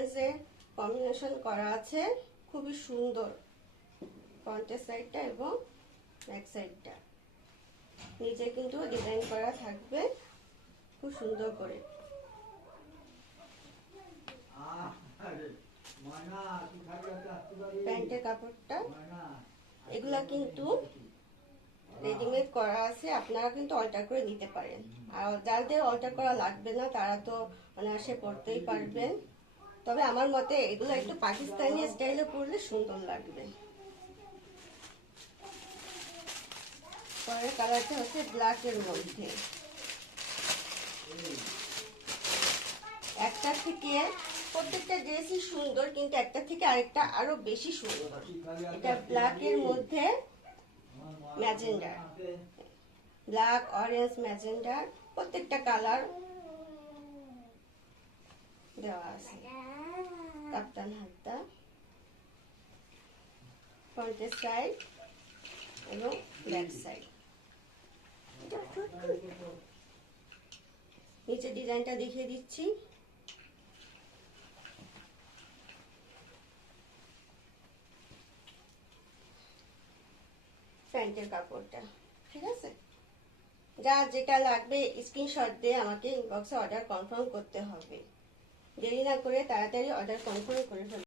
অরেঞ্জের কম্বিনেশন করা আছে, খুবই সুন্দর। ফ্রন্টের সাইডটা এবং ব্যাক সাইডটা নিচে কিন্তু ডিজাইন করা থাকবে খুব সুন্দর করে। প্যান্টের কাপড়টা এগুলা কিন্তু রেডিমেড করা আছে, আপনারা কিন্তু অল্টার করে নিতে পারেন। আর যাদের অল্টার করা লাগবে না তারা তো অনায়াসে পরতেই পারবেন। তবে আমার মতে এগুলো একটু পাকিস্তানি স্টাইলে পরলে সুন্দর লাগবে। পরের কালারটা হচ্ছে ব্ল্যাকের মধ্যে। একটা থেকে প্রত্যেকটা ড্রেসই সুন্দর, কিন্তু একটা থেকে আরেকটা আরো বেশি সুন্দর। এটা ব্ল্যাকের মধ্যে ম্যাজেন্ডার, ব্ল্যাক, অরেঞ্জ, ম্যাজেন্ডার প্রত্যেকটা কালার দেওয়া আছে। কাপ্তান হাতা, ফ্রন্টের সাইড এবং ব্যাক সাইড। নিচে ডিজাইনটা দেখিয়ে দিচ্ছি। প্যান্টের কাপড়টা ঠিক আছে। যা যেটা লাগবে স্ক্রিনশট দিয়ে আমাকে ইনবক্সে অর্ডার কনফার্ম করতে হবে। দেরি না করে তাড়াতাড়ি অর্ডার কনফার্ম করে ফেলুন।